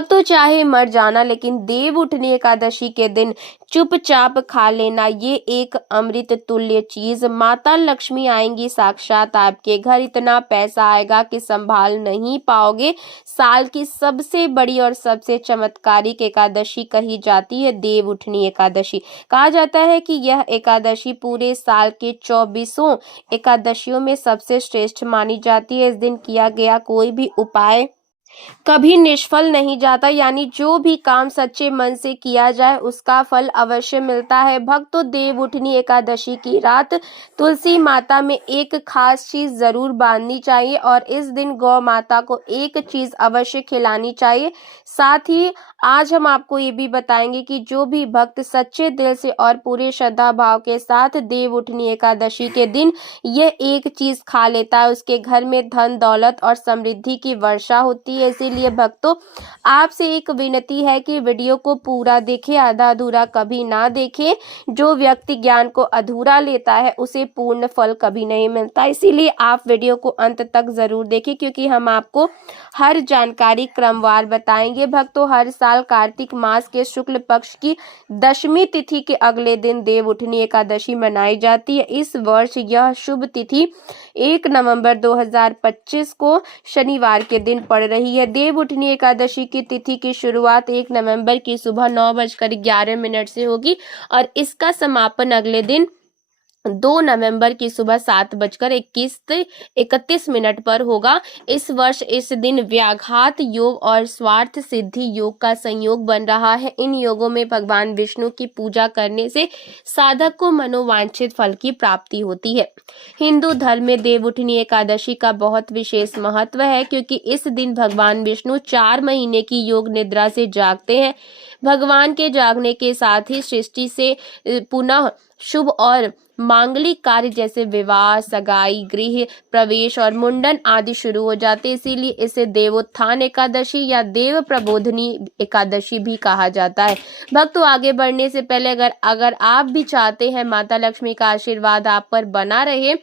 तो चाहे मर जाना, लेकिन देव उठनी एकादशी के दिन चुपचाप खा लेना, ये एक अमृत तुल्य चीज। माता लक्ष्मी आएंगी साक्षात आपके घर, इतना पैसा आएगा कि संभाल नहीं पाओगे। साल की सबसे बड़ी और सबसे चमत्कारिक एकादशी कही जाती है देव उठनी एकादशी। कहा जाता है कि यह एकादशी पूरे साल के 24 एकादशियों में सबसे श्रेष्ठ मानी जाती है। इस दिन किया गया कोई भी उपाय कभी निष्फल नहीं जाता, यानी जो भी काम सच्चे मन से किया जाए उसका फल अवश्य मिलता है। भक्तों, देव उठनी एकादशी की रात तुलसी माता में एक खास चीज जरूर बांधनी चाहिए और इस दिन गौ माता को एक चीज अवश्य खिलानी चाहिए। साथ ही आज हम आपको ये भी बताएंगे कि जो भी भक्त सच्चे दिल से और पूरे श्रद्धा भाव के साथ देव उठनी एकादशी के दिन ये एक चीज खा लेता है, उसके घर में धन दौलत और समृद्धि की वर्षा होती है। इसीलिए भक्तों, आपसे एक विनती है कि वीडियो को पूरा देखें, आधा अधूरा कभी ना देखें। जो व्यक्ति ज्ञान को अधूरा लेता है उसे पूर्ण फल कभी नहीं मिलता। इसीलिए आप वीडियो को अंत तक जरूर देखें, क्योंकि हम आपको हर जानकारी क्रमवार बताएंगे। भक्तों, हर साल कार्तिक मास के शुक्ल पक्ष की दशमी तिथि के अगले दिन देव उठनी एकादशी मनाई जाती है। इस वर्ष यह शुभ तिथि 1 नवंबर 2025 को शनिवार के दिन पड़ रही है। देव उठनी एकादशी की तिथि की शुरुआत 1 नवंबर की सुबह 9:11 से होगी और इसका समापन अगले दिन 2 नवंबर की सुबह 7:31 पर होगा। इस वर्ष इस दिन व्याघात योग और स्वार्थ सिद्धि योग का संयोग बन रहा है। इन योगों में भगवान विष्णु की पूजा करने से साधक को मनोवांछित फल की प्राप्ति होती है। हिंदू धर्म में देव उठनी एकादशी का बहुत विशेष महत्व है, क्योंकि इस दिन भगवान विष्णु 4 महीने की योग निद्रा से जागते हैं। भगवान के जागने के साथ ही सृष्टि से पुनः शुभ और मांगलिक कार्य जैसे विवाह, सगाई, गृह प्रवेश और मुंडन आदि शुरू हो जाते, इसीलिए इसे देवोत्थान एकादशी या देव प्रबोधनी एकादशी भी कहा जाता है। भक्तों, आगे बढ़ने से पहले अगर आप भी चाहते हैं माता लक्ष्मी का आशीर्वाद आप पर बना रहे,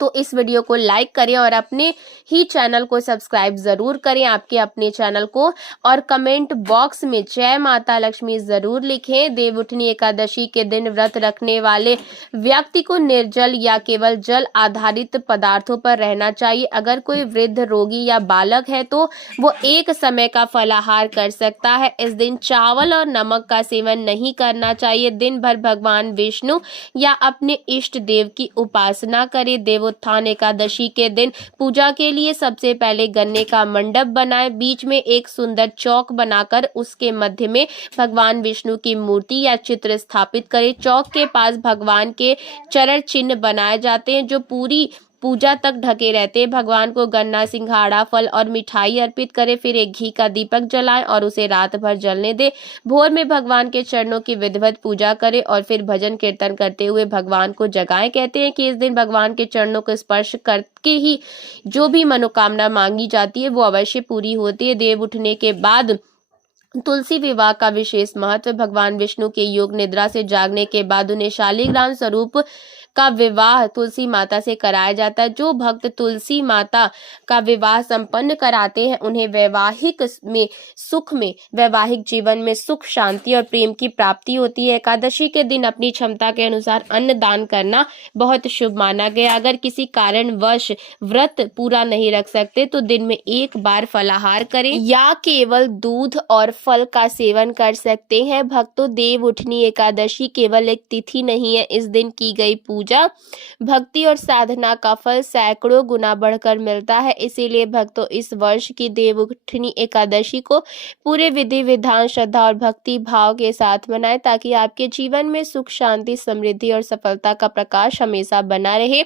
तो इस वीडियो को लाइक करें और अपने ही चैनल को सब्सक्राइब जरूर करें, आपके अपने चैनल को, और कमेंट बॉक्स में जय माता लक्ष्मी जरूर लिखें। देव उठनी एकादशी के दिन व्रत रखने वाले व्यक्ति को निर्जल या केवल जल आधारित पदार्थों पर रहना चाहिए। अगर कोई वृद्ध, रोगी या बालक है तो वो एक समय का फलाहार कर सकता है। इस दिन चावल और नमक का सेवन नहीं करना चाहिए। दिन भर भगवान विष्णु या अपने इष्ट देव की उपासना करें। देवोत्थान एकादशी के दिन पूजा के लिए सबसे पहले गन्ने का मंडप बनाएं। बीच में एक सुंदर चौक बनाकर उसके मध्य में भगवान विष्णु की मूर्ति या चित्र स्थापित करें। चौक के पास भगवान के चरण चिन्ह बनाए जाते हैं जो पूरी पूजा तक ढके रहते हैं। भगवान को गन्ना, सिंघाड़ा, फल और मिठाई अर्पित करें। फिर एक घी का दीपक जलाएं और उसे रात भर जलने दें। भोर में भगवान के चरणों की विधिवत पूजा करें और फिर भजन कीर्तन करते हुए भगवान को जगाएं। कहते हैं कि इस दिन भगवान के चरणों को स्पर्श करके ही जो भी मनोकामना मांगी जाती है वो अवश्य पूरी होती है। देव उठने के बाद तुलसी विवाह का विशेष महत्व। भगवान विष्णु के योग निद्रा से जागने के बाद उन्हें शालिग्राम स्वरूप का विवाह तुलसी माता से कराया जाता है। जो भक्त तुलसी माता का विवाह संपन्न कराते हैं उन्हें वैवाहिक जीवन में सुख, शांति और प्रेम की प्राप्ति होती है। एकादशी के दिन अपनी क्षमता के अनुसार अन्न दान करना बहुत शुभ माना गया। अगर किसी कारणवश व्रत पूरा नहीं रख सकते तो दिन में एक बार फलाहार करें या केवल दूध और फल का सेवन कर सकते हैं। भक्तों, देव उठनी एकादशी केवल एक तिथि नहीं है, इस दिन की गई पूजा, भक्ति और साधना का फल सैकड़ों गुना बढ़कर मिलता है। इसीलिए भक्तों, इस वर्ष की देव उठनी एकादशी को पूरे विधि विधान, श्रद्धा और भक्ति भाव के साथ मनाएं, ताकि आपके जीवन में सुख, शांति, समृद्धि और सफलता का प्रकाश हमेशा बना रहे।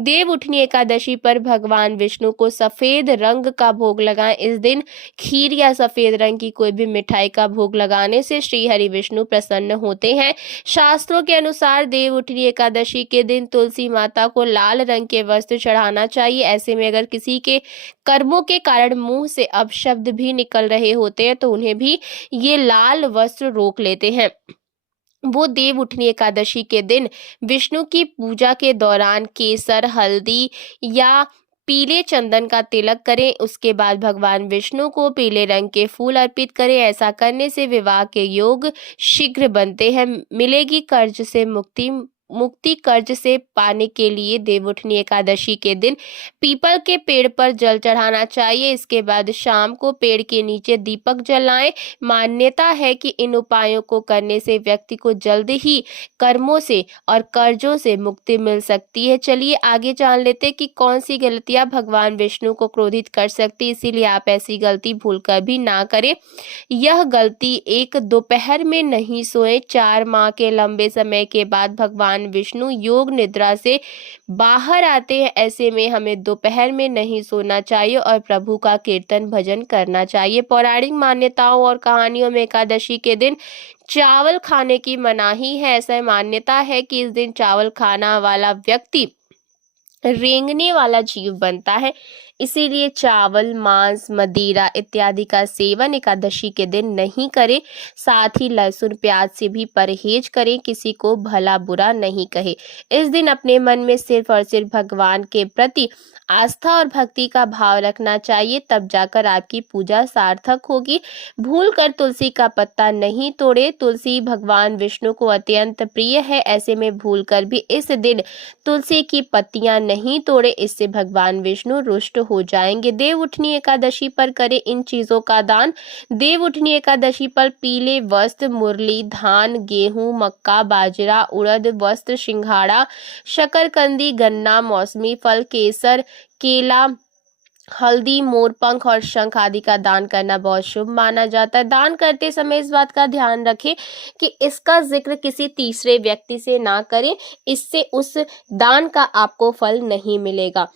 देव उठनी एकादशी पर भगवान विष्णु को सफेद रंग का भोग लगाएं। इस दिन खीर या सफेद रंग की कोई भी मिठाई का भोग लगाने से श्री हरि विष्णु प्रसन्न होते हैं। शास्त्रों के अनुसार देव उठनी एकादशी के दिन तुलसी माता को लाल रंग के वस्त्र चढ़ाना चाहिए। ऐसे में अगर किसी के कर्मों के कारण मुंह से अपशब्द भी निकल रहे होते हैं तो उन्हें भी ये लाल वस्त्र रोक लेते हैं। वो देव उठनी एकादशी के दिन विष्णु की पूजा के दौरान केसर, हल्दी या पीले चंदन का तिलक करें। उसके बाद भगवान विष्णु को पीले रंग के फूल अर्पित करें। ऐसा करने से विवाह के योग शीघ्र बनते हैं। मिलेगी कर्ज से मुक्ति कर्ज से पाने के लिए देवउठनी एकादशी के दिन पीपल के पेड़ पर जल चढ़ाना चाहिए। इसके बाद शाम को पेड़ के नीचे दीपक जलाएं। मान्यता है कि इन उपायों को करने से व्यक्ति को जल्द ही कर्मों से और कर्जों से मुक्ति मिल सकती है। चलिए आगे जान लेते हैं कि कौन सी गलतियां भगवान विष्णु को क्रोधित कर सकती, इसीलिए आप ऐसी गलती भूलकर भी ना करें। यह गलती एक दोपहर में नहीं सोए। 4 माह के लंबे समय के बाद भगवान विष्णु योग निद्रा से बाहर आते हैं। ऐसे में हमें दोपहर में नहीं सोना चाहिए और प्रभु का कीर्तन भजन करना चाहिए। पौराणिक मान्यताओं और कहानियों में एकादशी के दिन चावल खाने की मनाही है। ऐसा मान्यता है कि इस दिन चावल खाना वाला व्यक्ति रेंगने वाला जीव बनता है, इसीलिए चावल, मांस, मदिरा इत्यादि का सेवन एकादशी के दिन नहीं करें। साथ ही लहसुन, प्याज से भी परहेज करें। किसी को भला बुरा नहीं कहे। इस दिन अपने मन में सिर्फ और सिर्फ भगवान के प्रति आस्था और भक्ति का भाव रखना चाहिए, तब जाकर आपकी पूजा सार्थक होगी। भूल कर तुलसी का पत्ता नहीं तोड़े। तुलसी भगवान विष्णु को अत्यंत प्रिय है। ऐसे में भूल कर भी इस दिन तुलसी की पत्तियां नहीं तोड़े, इससे भगवान विष्णु रुष्ट हो जाएंगे। देवउठनी एकादशी पर करें इन चीजों का दान। देवउठनी एकादशी पर पीले वस्त्र, मुरली, धान, गेहूं, मक्का, बाजरा, उड़द, वस्त्र, सिंघाड़ा, शकरकंदी, गन्ना, मौसमी फल, केसर, केला, हल्दी, मोरपंख और शंख आदि का दान करना बहुत शुभ माना जाता है। दान करते समय इस बात का ध्यान रखें कि इसका जिक्र किसी तीसरे व्यक्ति से ना करें, इससे उस दान का आपको फल नहीं मिलेगा।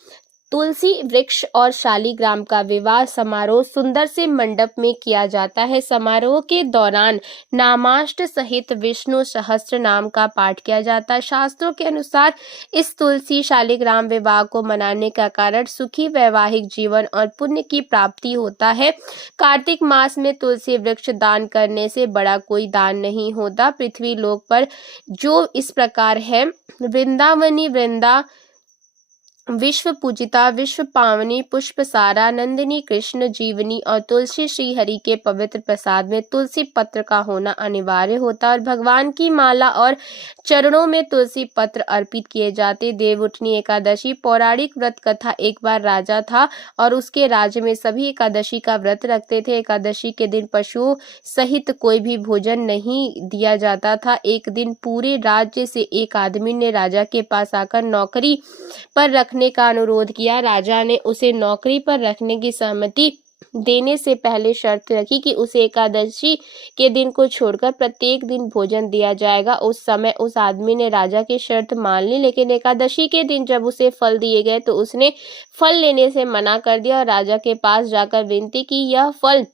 तुलसी वृक्ष और शालिग्राम का विवाह समारोह सुंदर से मंडप में किया जाता है। समारोह के दौरान नामाष्ट सहित विष्णु सहस्त्र नाम का पाठ किया जाता है। शास्त्रों के अनुसार इस तुलसी शालिग्राम विवाह को मनाने का कारण सुखी वैवाहिक जीवन और पुण्य की प्राप्ति होता है। कार्तिक मास में तुलसी वृक्ष दान करने से बड़ा कोई दान नहीं होता। पृथ्वी लोक पर जो इस प्रकार है, वृंदावनी वृंदा, विश्व पूजिता, विश्व पावनी, पुष्प सारा, नंदिनी, कृष्ण जीवनी और तुलसी श्री हरि के पवित्र प्रसाद में तुलसी पत्र का होना अनिवार्य होता है और भगवान की माला और चरणों में तुलसी पत्र अर्पित किए जाते। देवउठनी एकादशी पौराणिक व्रत कथा। एक बार राजा था और उसके राज्य में सभी एकादशी का व्रत रखते थे। एकादशी के दिन पशुओं सहित कोई भी भोजन नहीं दिया जाता था। एक दिन पूरे राज्य से एक आदमी ने राजा के पास आकर नौकरी पर रखने का अनुरोध किया। राजा ने उसे नौकरी पर रखने की सहमति देने से पहले शर्त रखी कि उसे एकादशी के दिन को छोड़कर प्रत्येक दिन भोजन दिया जाएगा। उस समय उस आदमी ने राजा की शर्त मान ली, लेकिन एकादशी के दिन जब उसे फल दिए गए तो उसने फल लेने से मना कर दिया और राजा के पास जाकर विनती की। यह फल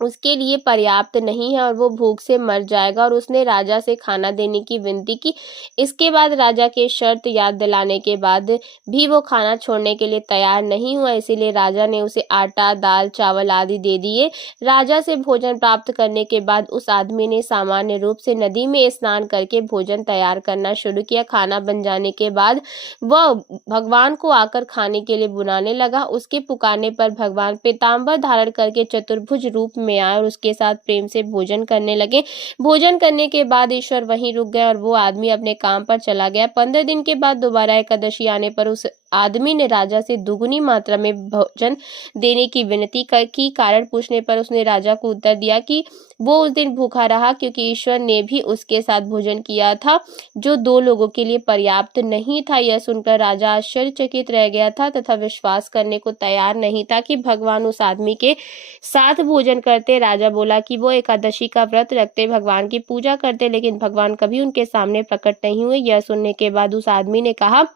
उसके लिए पर्याप्त नहीं है और वो भूख से मर जाएगा और उसने राजा से खाना देने की विनती की। इसके बाद राजा के शर्त याद दिलाने के बाद भी वो खाना छोड़ने के लिए तैयार नहीं हुआ, इसीलिए राजा ने उसे आटा, दाल, चावल आदि दे दिए। राजा से भोजन प्राप्त करने के बाद उस आदमी ने सामान्य रूप से नदी में स्नान करके भोजन तैयार करना शुरू किया। खाना बन जाने के बाद वह भगवान को आकर खाने के लिए बुलाने लगा। उसके पुकारने पर भगवान पीताम्बर धारण करके चतुर्भुज रूप में आए और उसके साथ प्रेम से भोजन करने लगे। भोजन करने के बाद ईश्वर वहीं रुक गए और वो आदमी अपने काम पर चला गया। 15 दिन के बाद दोबारा एकादशी आने पर उस आदमी ने राजा से दुगुनी मात्रा में भोजन देने की विनती की। कारण पूछने पर उसने राजा को उत्तर दिया कि वो उस दिन भूखा रहा क्योंकि ईश्वर ने भी उसके साथ भोजन किया था जो 2 लोगों के लिए पर्याप्त नहीं था। यह सुनकर राजा आश्चर्यचकित रह गया था तथा विश्वास करने को तैयार नहीं था कि भगवान उस आदमी के साथ भोजन करते। राजा बोला कि वो एकादशी का व्रत रखते, भगवान की पूजा करते, लेकिन भगवान कभी उनके सामने प्रकट नहीं हुए। यह सुनने के बाद उस आदमी ने कहा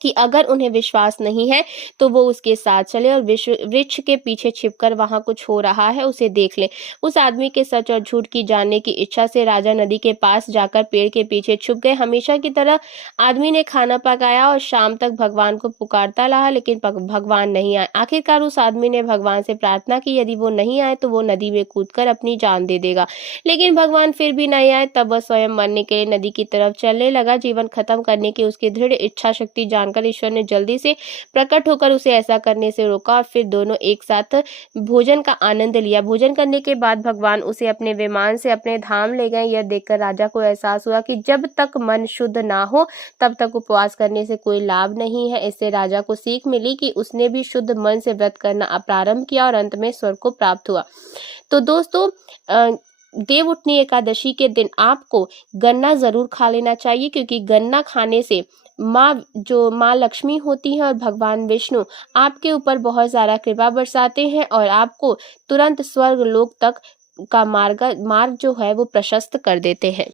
कि अगर उन्हें विश्वास नहीं है तो वो उसके साथ चले और वृक्ष के पीछे छिपकर वहां कुछ हो रहा है उसे देख ले। उस आदमी के सच और झूठ की जानने की इच्छा से राजा नदी के पास जाकर पेड़ के पीछे छुप गए। हमेशा की तरह आदमी ने खाना पकाया और शाम तक भगवान को पुकारता रहा, लेकिन भगवान नहीं आए। आखिरकार उस आदमी ने भगवान से प्रार्थना की यदि वो नहीं आए तो वो नदी में कूदकर अपनी जान दे देगा, लेकिन भगवान फिर भी नहीं आए। तब वह स्वयं मरने के लिए नदी की तरफ चलने लगा। जीवन खत्म करने की उसकी दृढ़ इच्छा शक्ति जान जानकर ईश्वर ने जल्दी से प्रकट होकर उसे ऐसा करने से रोका और फिर दोनों एक साथ भोजन का आनंद लिया। भोजन करने के बाद भगवान उसे अपने विमान से अपने धाम ले गए। यह देखकर राजा को एहसास हुआ कि जब तक मन शुद्ध ना हो तब तक उपवास करने से कोई लाभ नहीं है। इससे राजा को सीख मिली कि उसने भी शुद्ध मन से व्रत करना प्रारंभ किया और अंत में स्वर्ग को प्राप्त हुआ। तो दोस्तों देवउठनी एकादशी के दिन आपको गन्ना जरूर खा लेना चाहिए, क्योंकि गन्ना खाने से माँ लक्ष्मी होती हैं और भगवान विष्णु आपके ऊपर बहुत सारा कृपा बरसाते हैं और आपको तुरंत स्वर्ग लोक तक का मार्ग जो है वो प्रशस्त कर देते हैं।